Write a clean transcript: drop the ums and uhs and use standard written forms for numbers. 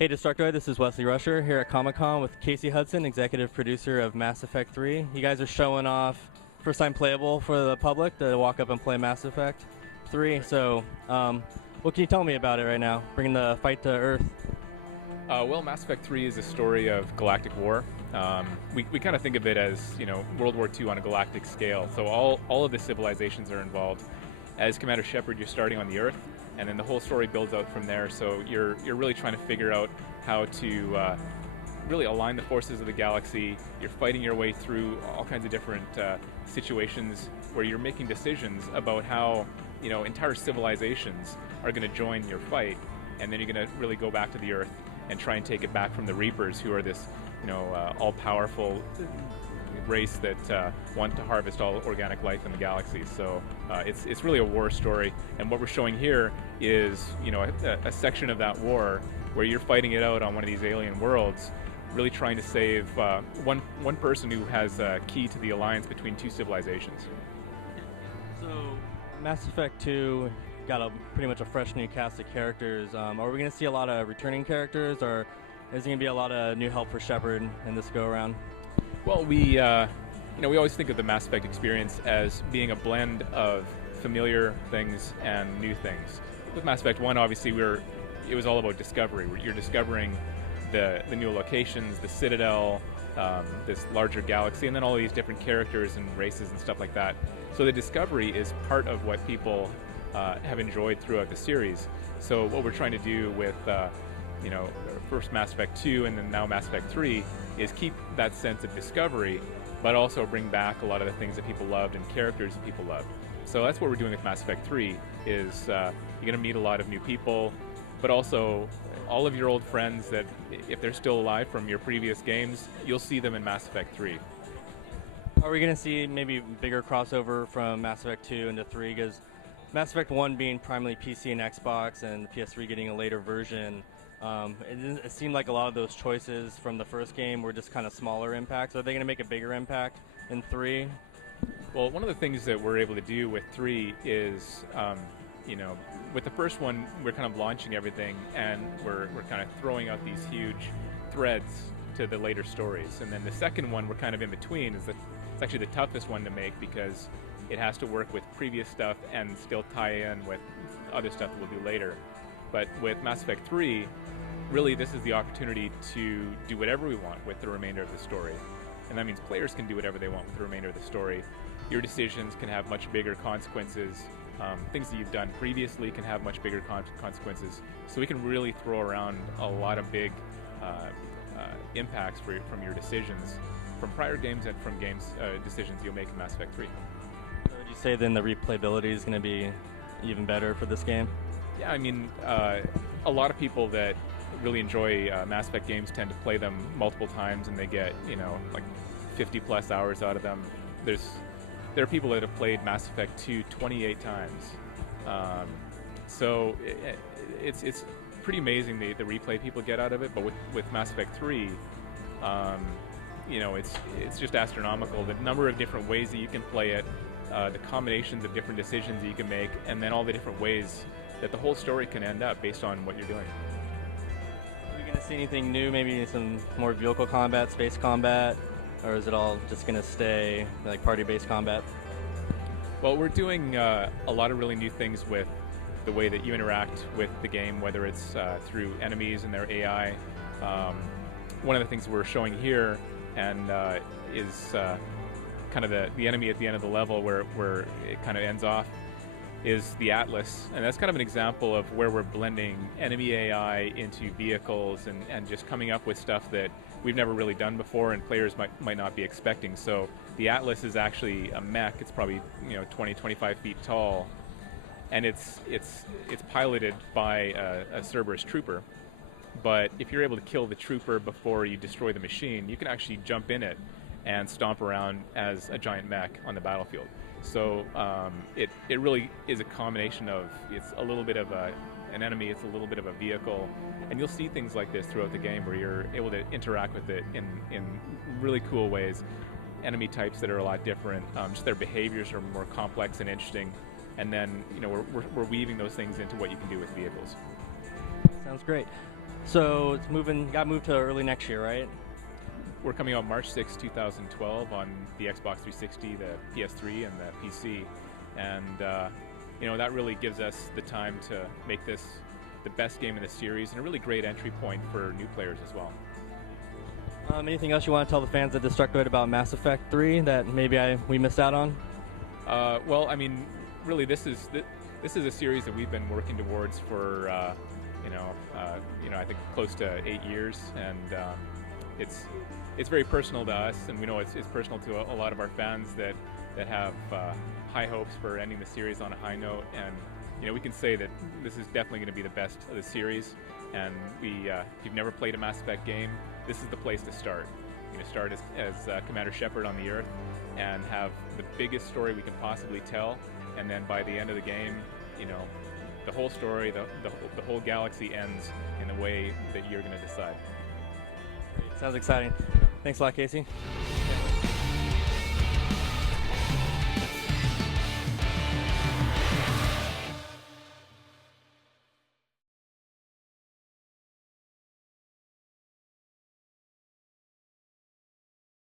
Hey Destructoid, this is Wesley Ruscher here at Comic-Con with Casey Hudson, executive producer of Mass Effect 3. You guys are showing off first time playable for the public to walk up and play Mass Effect 3. So, what can you tell me about it right now, bringing the fight to Earth? Well, Mass Effect 3 is a story of galactic war. We kind of think of it as, World War II on a galactic scale. So all of the civilizations are involved. As Commander Shepard, you're starting on the Earth, and then the whole story builds out from there. So you're really trying to figure out how to really align the forces of the galaxy. You're fighting your way through all kinds of different situations where you're making decisions about how entire civilizations are going to join your fight, and then you're going to really go back to the Earth and try and take it back from the Reapers, who are this all-powerful race that want to harvest all organic life in the galaxy. So it's really a war story, and what we're showing here is a section of that war where you're fighting it out on one of these alien worlds, really trying to save one person who has a key to the alliance between two civilizations. So, Mass Effect 2 got pretty much a fresh new cast of characters. Are we going to see a lot of returning characters, or is there going to be a lot of new help for Shepard in this go-around? Well, we always think of the Mass Effect experience as being a blend of familiar things and new things. With Mass Effect 1, obviously, it was all about discovery. You're discovering the new locations, the Citadel, this larger galaxy, and then all these different characters and races and stuff like that. So the discovery is part of what people have enjoyed throughout the series. So what we're trying to do with first Mass Effect 2 and then now Mass Effect 3 is keep that sense of discovery, but also bring back a lot of the things that people loved and characters that people loved. So that's what we're doing with Mass Effect 3 is you're going to meet a lot of new people, but also all of your old friends that, if they're still alive from your previous games, you'll see them in Mass Effect 3. Are we going to see maybe bigger crossover from Mass Effect 2 into 3? Because Mass Effect 1 being primarily PC and Xbox, and PS3 getting a later version, it seemed like a lot of those choices from the first game were just kind of smaller impacts. Are they going to make a bigger impact in 3? Well, one of the things that we're able to do with 3 is, with the first one, we're kind of launching everything, and we're kind of throwing out these huge threads to the later stories. And then the second one, we're kind of in between. It's actually the toughest one to make because it has to work with previous stuff and still tie in with other stuff that we'll do later. But with Mass Effect 3, really this is the opportunity to do whatever we want with the remainder of the story. And that means players can do whatever they want with the remainder of the story. Your decisions can have much bigger consequences. Things that you've done previously can have much bigger consequences. So we can really throw around a lot of big impacts from your decisions from prior games and from decisions you'll make in Mass Effect 3. So would you say then the replayability is going to be even better for this game? Yeah, I mean, a lot of people that really enjoy Mass Effect games tend to play them multiple times, and they get, like 50 plus hours out of them. There are people that have played Mass Effect 2 28 times. So it's pretty amazing the replay people get out of it, but with Mass Effect 3, it's just astronomical. The number of different ways that you can play it, the combinations of different decisions that you can make, and then all the different ways that the whole story can end up based on what you're doing. Are we going to see anything new, maybe some more vehicle combat, space combat, or is it all just going to stay like party-based combat? Well, we're doing a lot of really new things with the way that you interact with the game, whether it's through enemies and their AI. One of the things we're showing here and is kind of the enemy at the end of the level where it kind of ends off is the Atlas, and that's kind of an example of where we're blending enemy AI into vehicles and just coming up with stuff that we've never really done before and players might not be expecting. So the Atlas is actually a mech. It's probably 20, 25 feet tall, and it's piloted by a Cerberus trooper. But if you're able to kill the trooper before you destroy the machine, you can actually jump in it and stomp around as a giant mech on the battlefield. So it really is a combination of, it's a little bit of an enemy, it's a little bit of a vehicle, and you'll see things like this throughout the game where you're able to interact with it in really cool ways. Enemy types that are a lot different, just their behaviors are more complex and interesting, and then we're weaving those things into what you can do with vehicles. Sounds great. So it's got moved to early next year, right? We're coming out March 6, 2012 on the Xbox 360, the PS3, and the PC. And that really gives us the time to make this the best game in the series and a really great entry point for new players as well. Anything else you want to tell the fans of Destructoid about Mass Effect 3 that maybe we missed out on? Well, I mean, really, this is a series that we've been working towards for I think close to 8 years, and it's very personal to us, and we know it's personal to a lot of our fans that have high hopes for ending the series on a high note. And we can say that this is definitely going to be the best of the series. And if you've never played a Mass Effect game, this is the place to start. You're going to start as Commander Shepard on the Earth and have the biggest story we can possibly tell. And then by the end of the game, the whole story, the whole galaxy ends in the way that you're going to decide. Sounds exciting. Thanks a lot, Casey.